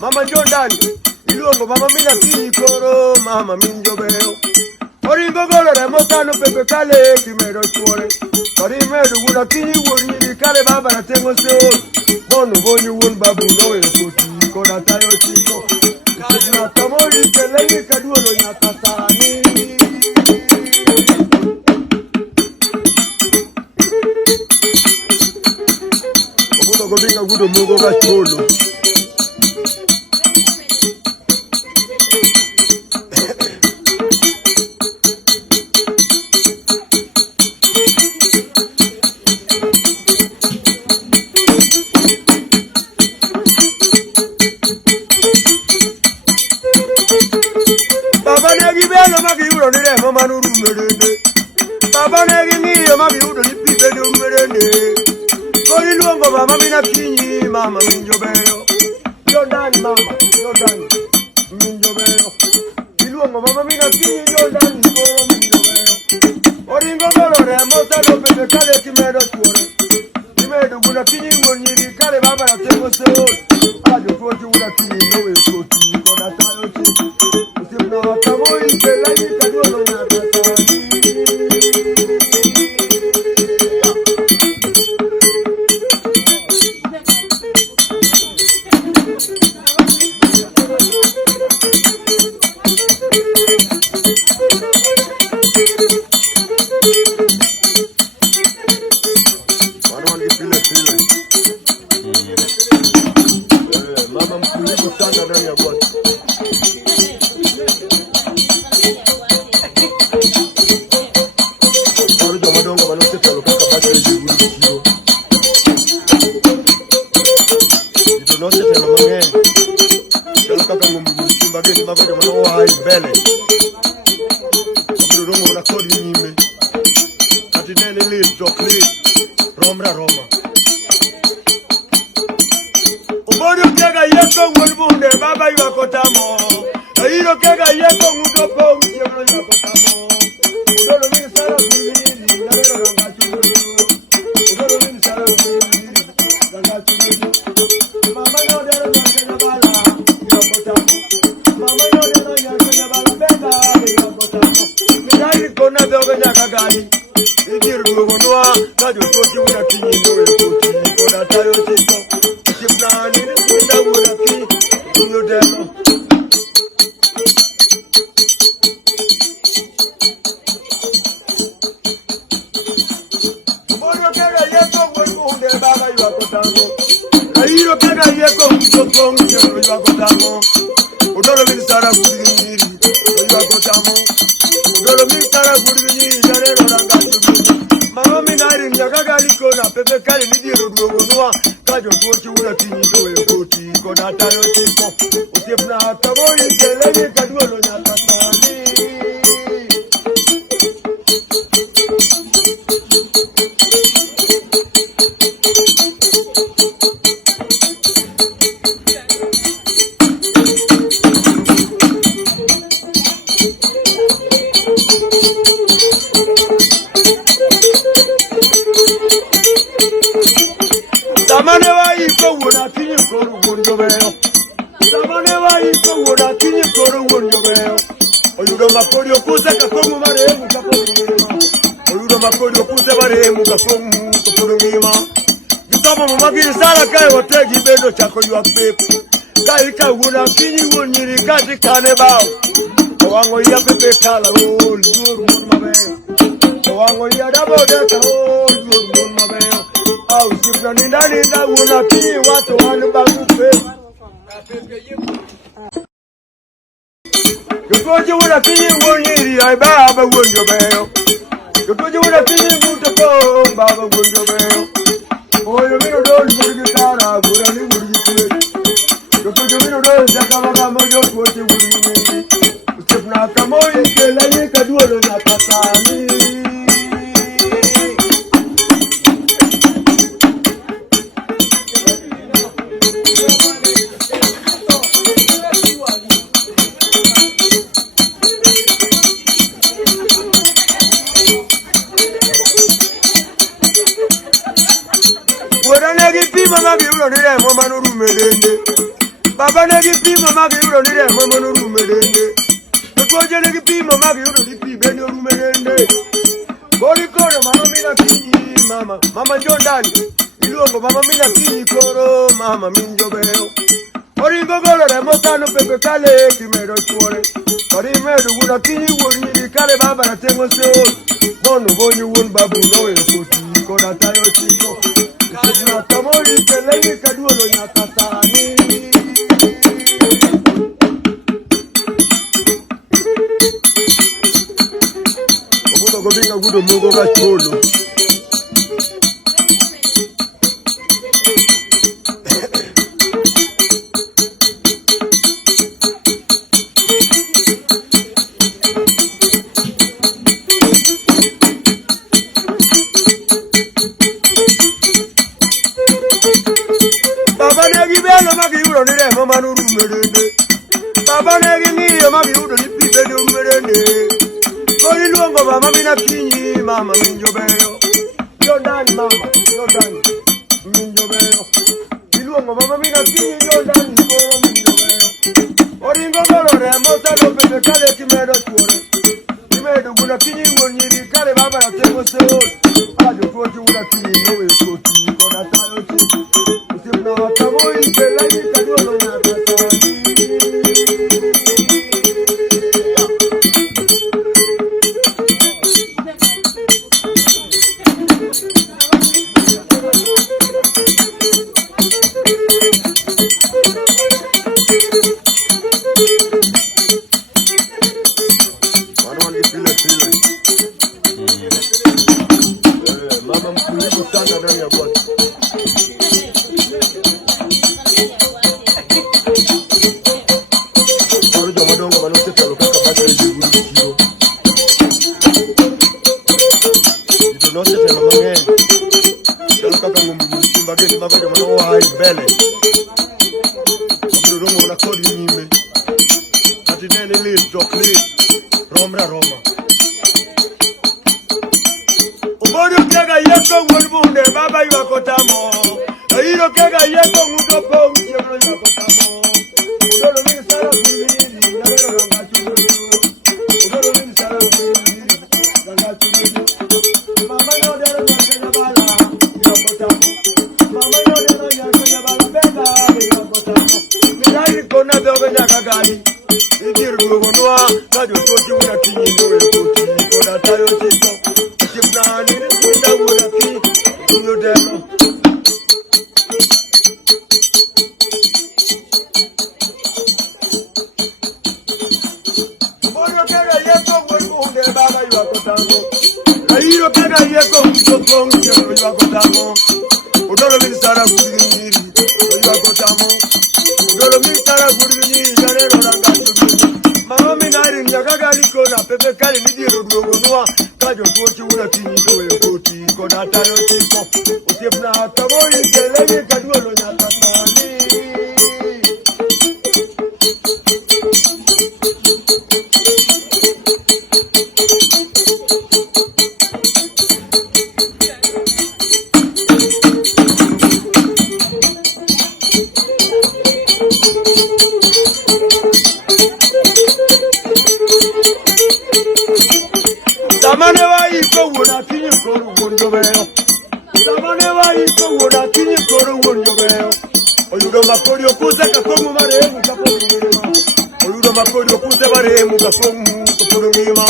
Mama Jordan, ilongo mama mina kini koro mama minjobeo. Ori gogolo remota no pepe kale kimero chuore. Ori medu guna kini woni kale baba na tengo seo. Bono bonyu won babu no ekoti kona tayo chiko. Na tamori kelenge kaduolo nyatasani. Obudo gobinga gudo mugo gacholo. Baba negi yo mami udo ni pibe de umerende. Kori luongo mama mina kinyi mama minjobeo. Jordan mama, Jordan minjobeo. Luongo mama mina kinyi Jordan koro minjobeo. Oringo golo remota lo pepe kale kimero chuore. Kimedo guna kinyi wonyiri kale baba na tengo seo. Ajo tuoji una kinyi no ekoti kona tayo chiki. Usipna wakamoi kelani kaduolo nyatasani. Mama minari nyagagali kona pepe kali nidi roduo noa kajo tuochi una kinyi kinyi we koti kona tayo tipo. Usipna kamoi keleni kaduolo nyakasani. Samane wa iko wona kinyi koru wonjo beo. Samane wa iko wona kinyi koru wonjo beo. Oyudo makori okuze kakongu maremu kakongu. Oyudo makori okuze maremu kakongu kakongu. Gisoma mumagi sala kai wategi bendo chako yu pepe. Kai ka wona kinyi wonyiri kati kane bao. Owango ya pepe kala ol yuru won mabeo. Owango ya dabo deka ol yuru won mabeo. Au sipna nindani na wona kinyi watu wanu bagupe. Yotoje wona kinyi wonyiri ai baba wonjo beo. Yotoje wona kinyi mutako baba wonjo beo. Oyo mino don burgi tara burani burgi kwe. Yotoje mino don jakababa mojo kwote wuri. Usipna kamoi kelani kaduolo nyakasani. Pima magi ulo nire mo manuru medende. Baba negi pima magi ulo nire mo manuru medende. Bekoje negi pima magi ulo nipi beni uru medende. Bori koro mama mina kinyi mama. Mama Jordan. Ilongo mama mina kinyi koro mama minjo beo. Oringo golo re motano pepe kale kimero chuore. Ori medu una kinyi woni kale baba na tengo seo. Bono bonyu won babu no e koti kona tayo chiko. Sipna kamoi keleni kaduolo nyakasani. Obudo gobinga gudo mogo gacholo. Baba negi belo magi ulo nire mo manuru medende. Baba negi niyo magi ulo nipi beni uru medende. Kori luongo mama mina kinyi mama minjo beo. Jordan mama, Jordan minjo beo. Iluongo mama mina kinyi Jordan koro minjo beo. Oringo golo remo salo pepe kale kimero chuore. Kimedo guna kinyi wonyiri kale baba na tengo seo. Ajo tuoji una kinyi nowe koti kona tayo chiko. Usipna kamoi kelani kaduolo nyakasani. Mama mkulibu sana ndani ya bwati. Orujo madongo balote talo kaka bacha ejiburu kiro. Ito note talo mange. Talo kaka ngumbu mchimba geni magoja mano hai bele. Obro romo na kodi nyime. Ati nene li dokli. Romra Roma. Oborio kega yeko wulbunde baba yuakotamo. Airo kega yeko ngutopo uchemno yuakotamo. Udolo mini sara vimiri, nabero gangachuru. Udolo mini sara vimiri, gangachuru. Mama yodero nyakenya bala, yuakotamo. Mama yodero nyakenya bala, bega yuakotamo. Midai kona dogo nyakagani. Idiru mgonua, kajo toki una kinyi ndowe koti. Kona tayo chiko. Sipna nini kunda wuna kinyi, tunyo deno. Oborio kega yeko wulbunde baba yuakotamo. Airo kega yeko ngutopo uchemno yuakotamo. Udolo mini sara vimiri, yuakotamo. tamu udolo mitala guruni dare ranga tumi mama minari nyagaga liko na pepe kali nidiro duogonwa kajo tuochi una kinyi dowe koti kona tayo tiko usipna taboi kelele kaduolo nyakatani Samane wa iko wona kinyi koru wonjobeo. Samane wa iko wona kinyi koru wonjobeo. Oyudo makori okuze kakomu maremu kapongima. Oyudo makori okuze maremu kakomu kapongima.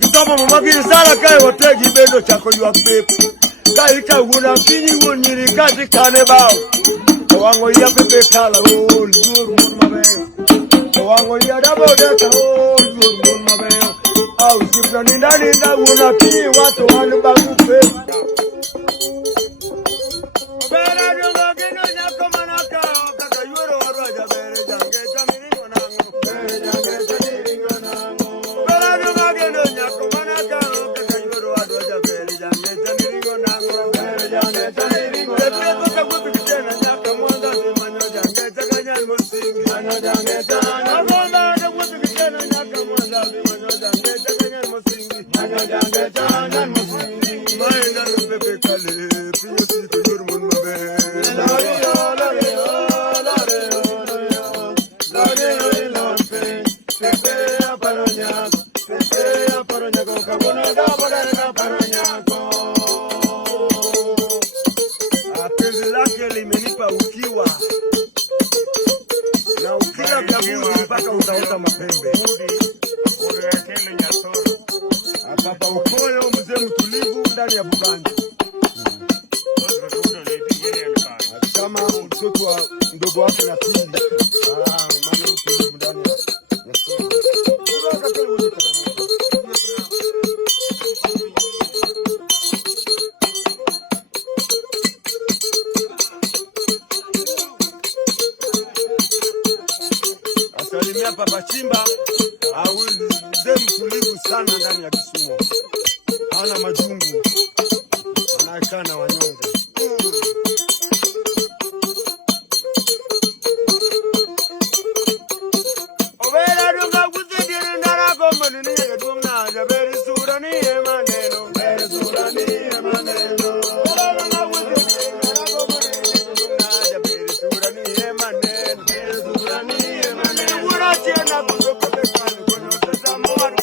Gisoma mumagiri sala kai wotegi bendo chako yuak pepe. Kai ka wona kinyi wonyiri kati kane bao. Owango ya pepe kala ol dur mon mabeo. Owango ya dabo deka ol dur mon mabeo. Au sipna ninda wona kinyi watu wanu bagu pepe. Bera dungo kino nyako manaka kaka yuoro warwaja bere jange jamiringo nango. Bere jange jamiringo nango. Bera dungo kino nyako manaka kaka yuoro warwaja bere jange jamiringo nango. Bere jange jamiringo nango. Tepeto kabutu kitena nyaka mwanda manyo jange jaganyan musingi. Manyo jange jaganyan. Agonda kabutu kitena nyaka mwanda manyo jange jaganyan musingi. Manyo jange jaganyan musingi. Maenda nupepe kale pinyo siko yuru mun mabe. Penzi lake limenipa ukiwa na ukila vya buzi mpaka utaota mapembe. Akapa ukoyo mzee mtulivu ndani ya buganja. Kama mtoto wa mdogo wake na pili. Mama mtulivu ndani ya sura. Asalimia Papa Chimba, mzee mtulivu sana ndani ya Kisumu. Hana majungu, anakaa na wanyonge. Obera dunga kuzidiri ndara komani niye dumna jaberi surani emaneno. Beri surani emaneno. Obera dunga kuzidiri ndara komani niye dumna jaberi surani emaneno. Beri surani emaneno. Urache na kutokote kani kwenye sesa mwaru.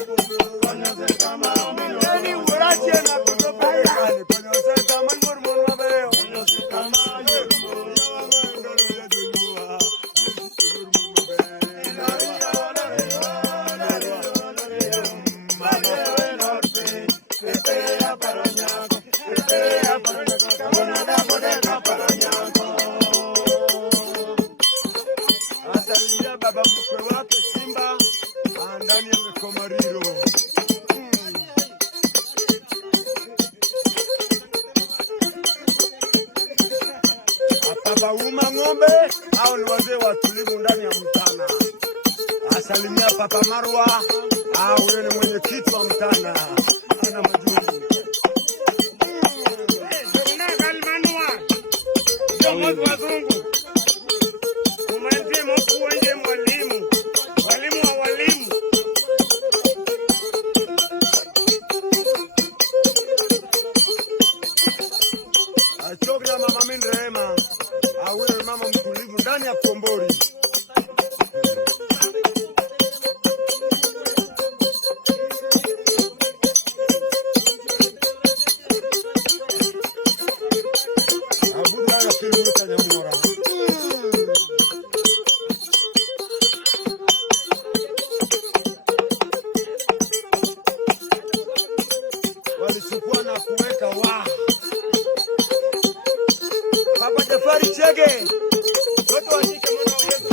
Kwenye sesa maumino. Eni urache na kutokote kani kwenye sesa manmurmur mabeo. Kwenye sesa manmurmur. Asalimia baba mkwe wake Simba ndani ya Mikomariro. Papa uma ng'ombe au ni wazee watulivu ndani ya mtana. Asalimia Papa Marwa au yule ni mwenyekiti wa mtana. Ana majungu. Kiongozi wazungu. Umanzi mkuu wenye mwalimu. Mwalimu wa walimu. Achokla mama Mindrema. Awe mama mtulivu ndani ya Kombori. Abudu ana kiluta nyamura. Walichukua na kuweka Papa Jafari Chege. Watu washike mwana wa Yesu.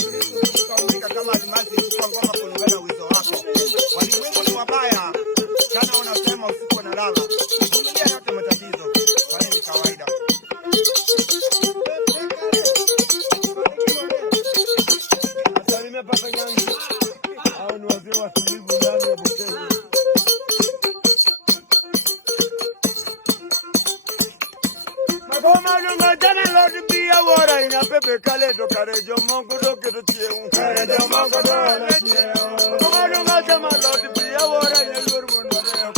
bebe kale to kare jo mongo do ke to tieu kare jo mongo do le tieu ko no ma chama lo ti pia wora ye lor mun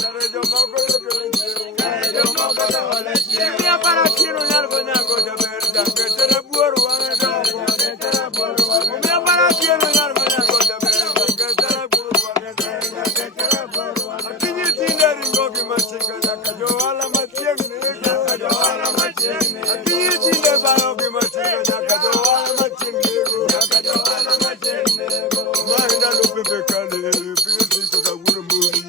kare jo mongo do ke le tieu kare jo mongo do le tieu ya para tiro nyar go nyago de ber jange tere buoru wa me do tere buoru wa me ya para tiro nyar go nyago de ber jange tere buoru wa me tere buoru wa me tinyi tinde ringo ki ma chinga nyaka jo ala ma tieng nyaka jo ala ma tieng tinyi tinde ba no ki ma chinga nyaka jo ala ma tieng nyaka jo ala ma tieng ma nda lo pepe kale pisi ko da wuro muri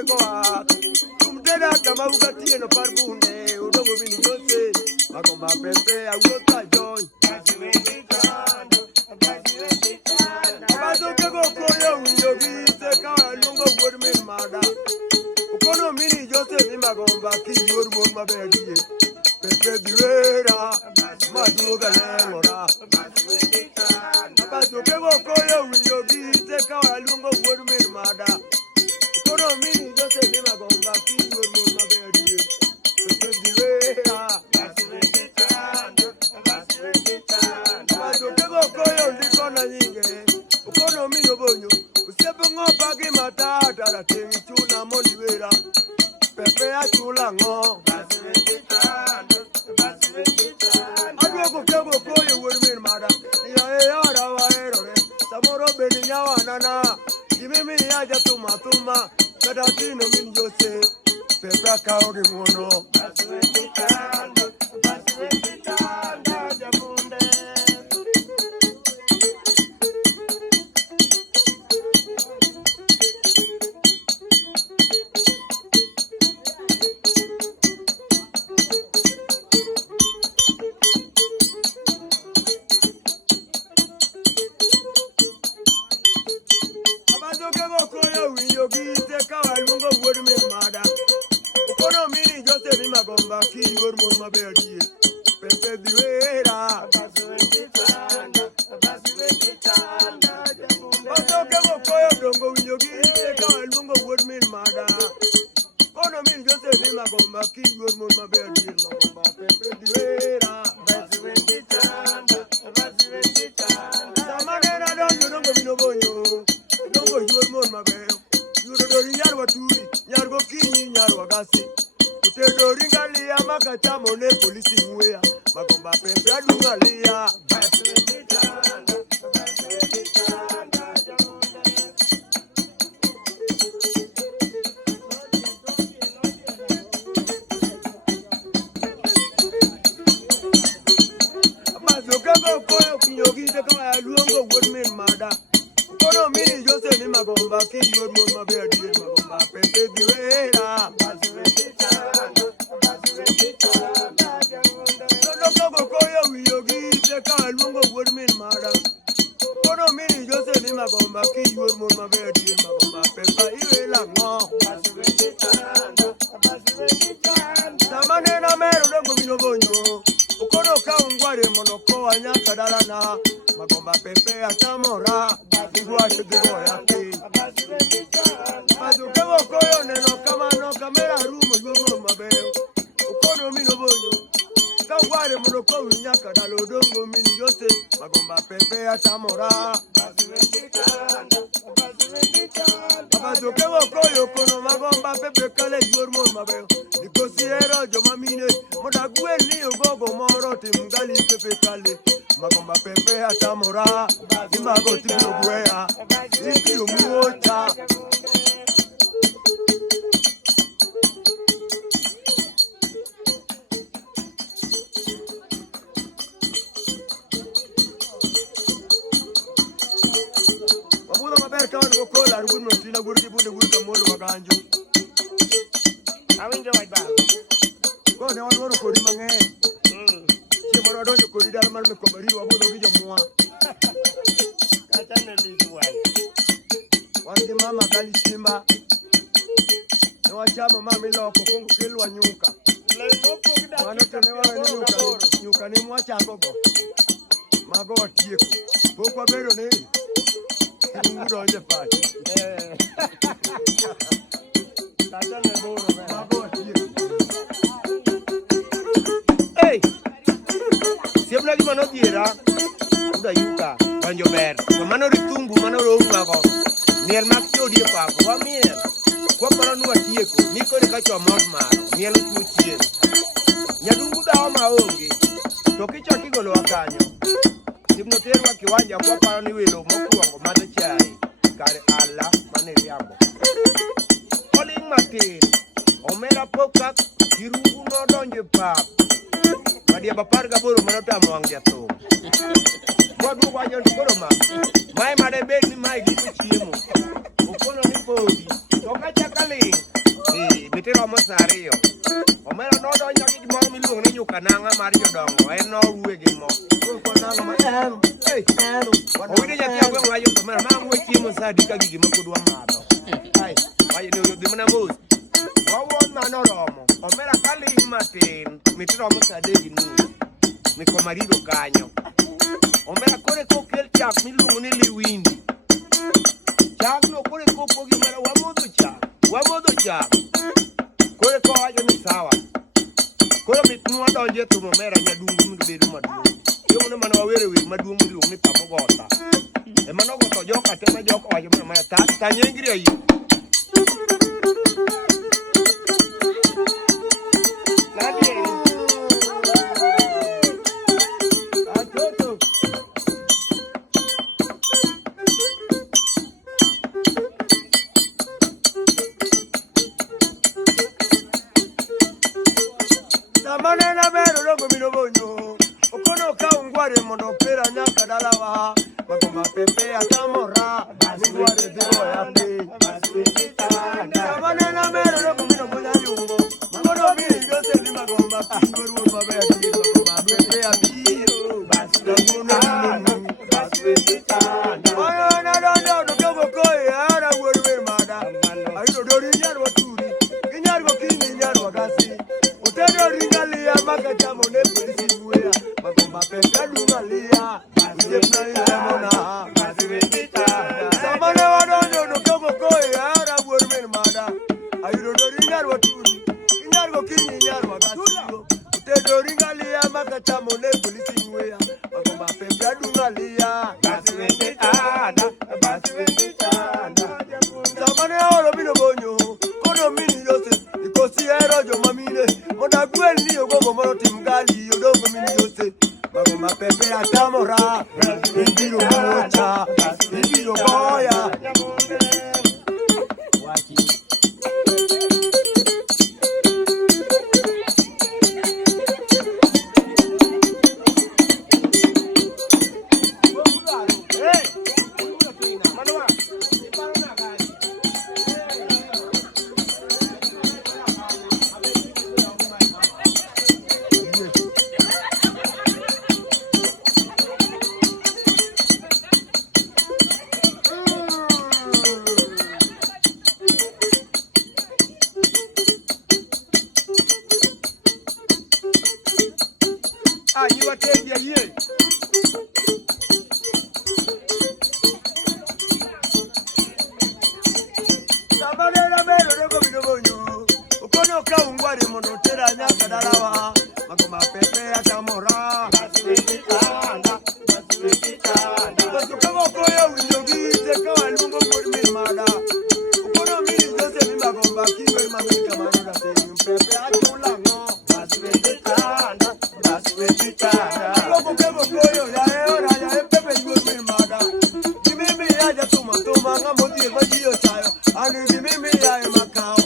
ke koa tumtera kama ugatie no parbunde udogo bini jose magomba pepe awota joy bazo ke go koyo yogi te ka lungo wurmin mada ukono mini jose ni magomba ki yurmon mabedie pepe biwera madu galera bazo ke go koyo yogi te ka lungo wurmin mada ukono mini jose ni magomba ki yurmon mabedie pepe biwera bazo ke go koyo ndikona nyinge ukono mini bonyo usebongo pagi matata la tengituna moliwera pepe achula ngo adwo ko koyo wurmin mada ya ara wa erore samoro beni nyawana na imimi yaja tuma kadatino min jose pepe kaori mono magomba ki hormon mabedi pepe diwera baso ke go koyo dongo winyogi ka lungo wurmin mada kono min jose ni magomba ki hormon mabedi magomba pepe diwera samanera dongo winobonyo dongo hormon mabedi yuro do nyarwa turi nyargo kinyi nyarwa gasi Doringalia makachamo ne polisi mwea magomba pepe adungalia mazoka go koyo kinyogi de kama luongo wurmin mada kono mini jose ni magomba ki yurmon mabedi magomba pepe diwera magomba ki yurmon mabedi magomba pepa iwela ngo samanena mero dongo minobonyo ukono ka ungware monoko anyaka dalana magomba pepe atamora ngwa chegero yake maduke koyo neno kama no kamera rumo yurmon mabeo ukono minobonyo ka ungware monoko anyaka dalodongo mini yose magomba pepe atamora Abajo ke wo koyo kono magomba pepe kale yurmon mabeo nikosiero joma mine moda gweli ogogo moro timgali pepe kale magomba pepe atamora imago tibio gwea ibio muota Kawani kola ruguno tina gurdi bunde gurka molo waganjo awinjo wai ba ko ne wano ko di mange ci moro do ko di dal mar me ko bari wa bodo gi jomwa ka tanne li duwai wandi mama kali simba no wachama mama ilo ko kongo kelwa nyuka le nopo gida mano tene wa nyuka ni mwacha gogo mago tieko boko bero ne Uronje pati. Hey, siempre aquí mano tierra, udah yuka, banjo ber, mano ritumbu, mano rumah kok, niel makjo dia pak, gua miel, gua para nuwa tieko, niko dekacho amor maro, miel kucien, nyadungu dah maongi, toki chaki golo akanyo. Timnoterwa kiwanja kwa para ni welo mokuongo mane chai kare ala mane riambo oling matin omera poka kirungu no donje pap madia bapar gaboro manotamo wang jato wadu wajon goro ma mai made bed ni mai gitu chiemo okono ni podi to kacha kaling Mitiro mosario. Omera no donjo gi gimoro miluongo ni nyuka nanga mar jodongo. En no ruwe gi mo. Owinjo nyathi agweng' wayo omera ma ng'we chiemo sa adi ka gigi ma pod wamadho. Ai, wayo ne odhi mana mos. Wawuon mano romo. Omera kaling matin. Mitiro mo sa adek gi nus. Mikomarido kanyo. Omera kore kokel chak miluongo ni liwindi. Chak no kore kopogi omera wamodho chak. Kore kowacho ni sawa. Koro mitnwa donje thum omera nyadungu mondo bedo maduong'. Yung mana wawere wer maduong' miluongo ni Pamogotha. Ema nogotho joka te ma joka wacho mana ta nyengri ayi. Manena bero logo mino bonyo okono ka ungware mondo pera nyaka dalawa magoma pepe atamora ungware diro ya pe manena bero logo mino bonya yumbo magono mi ngose ni magomba kingoru mabe ati magoma pepe abiro basuna ayo na do dogo koy ara worwer mada ayo dori nyarwa turi ginyarwa kini nyarwa gasi utendo ringalia makachamo ne polisi wea magomba pesa dungalia usepna ilemona masibekita samane wadonjo dogo koy ara worwer mada ayo dori nyarwa turi ginyarwa kini nyarwa gasi utendo ringalia makachamo ne polisi wea magomba pesa dungalia masibekita samane oro bino bonyo kono mini yose ikosi ero jo mamine moda gwel ni ogogo moro tim gali yodogo mini yose magoma pepe atamora ibiro mocha ibiro boya you are taking a year. Sabanera bero dogo bino bonyo. Ukono ka ungwari mono tera nyaka dalawa. Magoma pepe atamora. Basu kama koya winjogi te kawa lungo muri mada. Ukono mi jose mi magomba kiwe mami kamano da pepe atulango. Logo bebo koyo ya ora ya pepe yuri mada. Mimi ya ja tuma ngamo die bajiyo tayo. Ani mimi ya makao.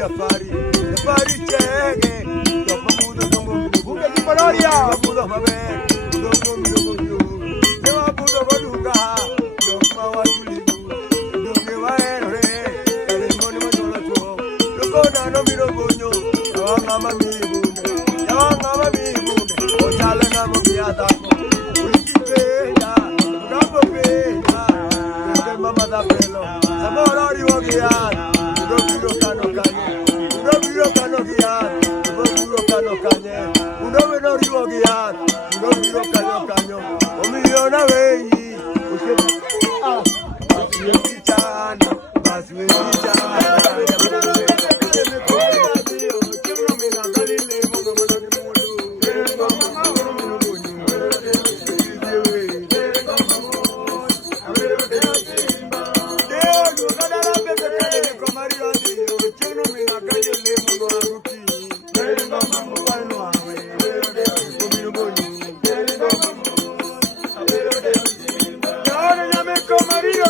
Safari, chege, yo pamudo Maria, Budo Mabe, Budo Budo, Eva Budo Baduka, Yokma Watuli, Duke Waere, Kalimoni Manolo, Lukona no Miro Bunyo, Yawanga Mi Bunde, Yawanga Mi Bunde, Ojala Namokiata, Ukipeya, Rabopeya, Mama da Pelo, Samora Yogian, Budo Kano Kanye, Budo Kano Gian, Budo Kano Kanye, Budo Gian, Budo Kano Kanyo, Omiona Way, Mario,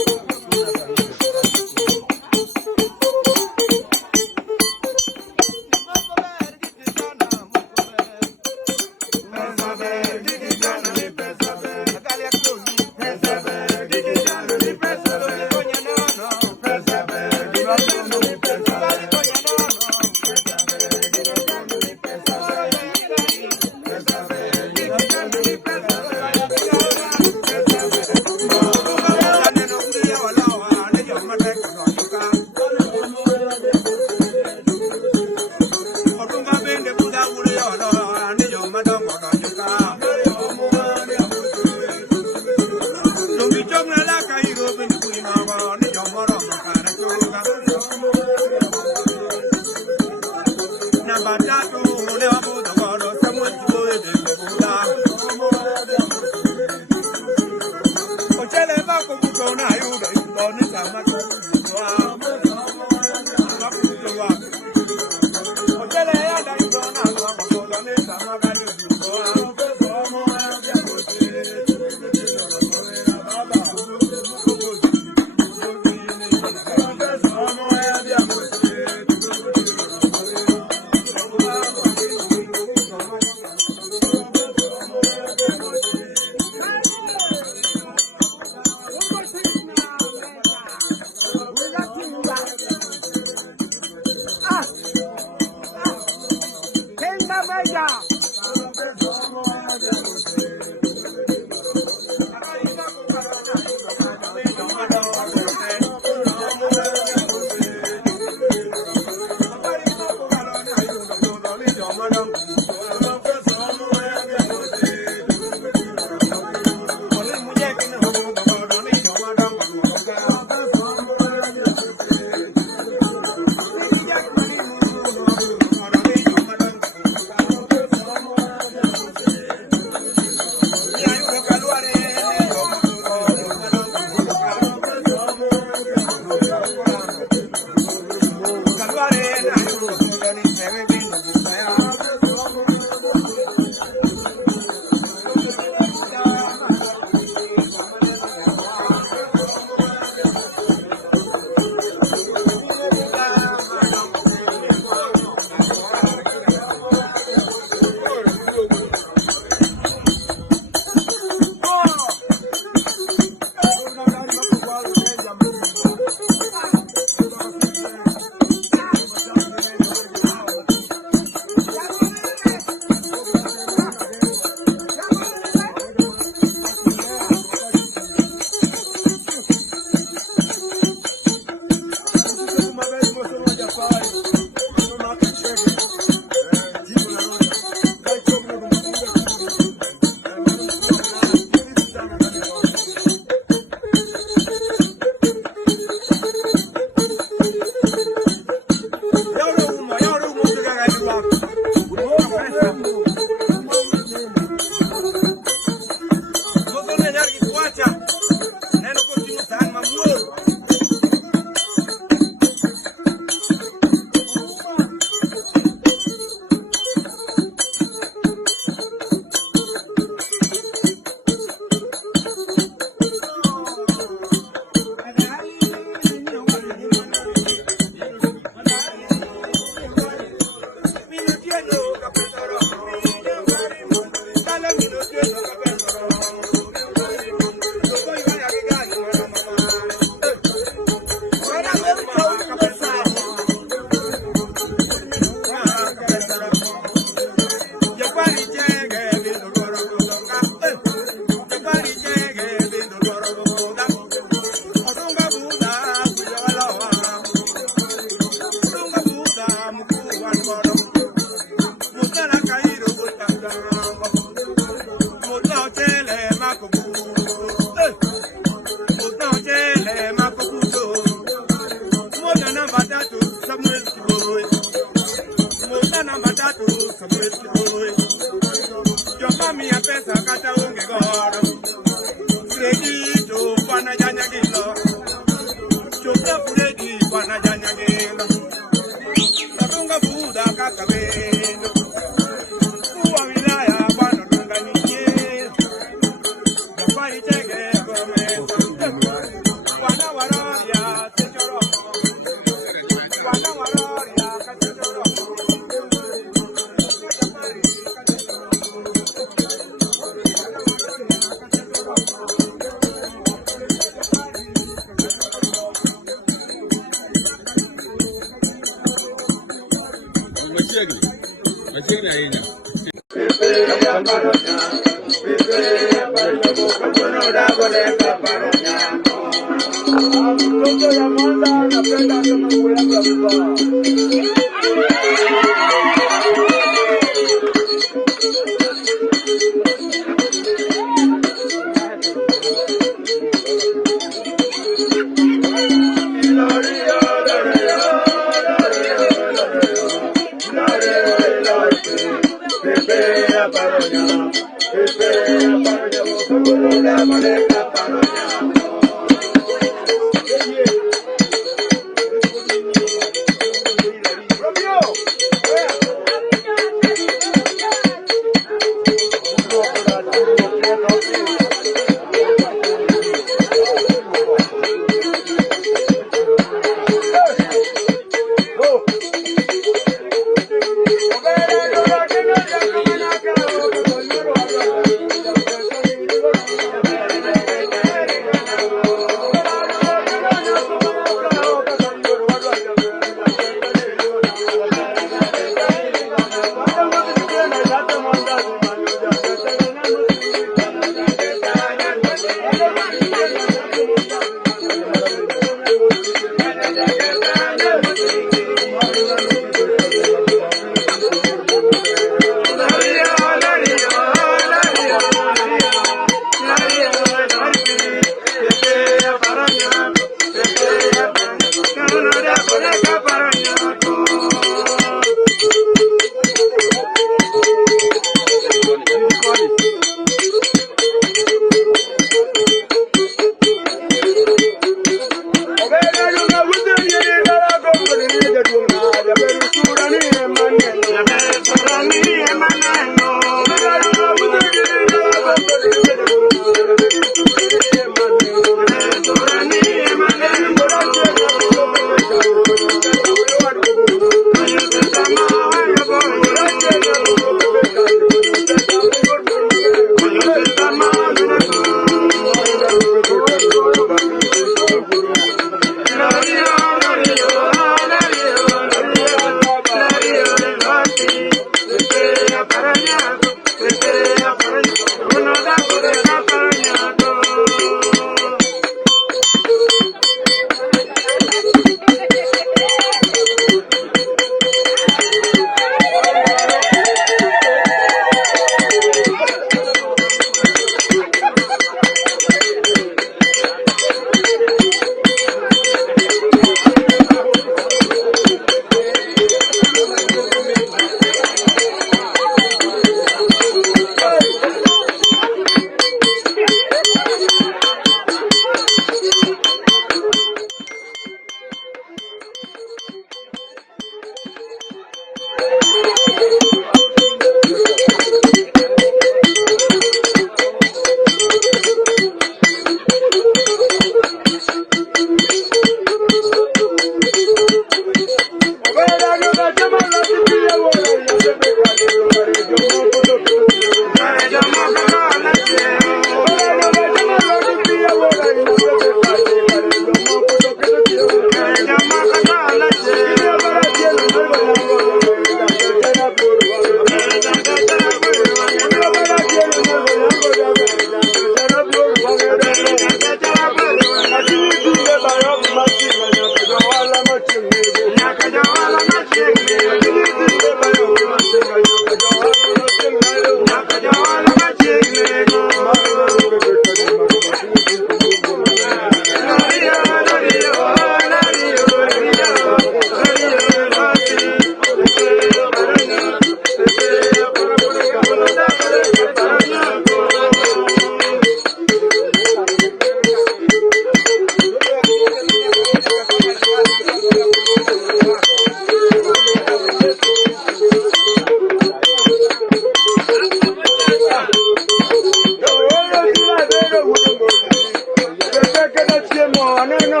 Aneno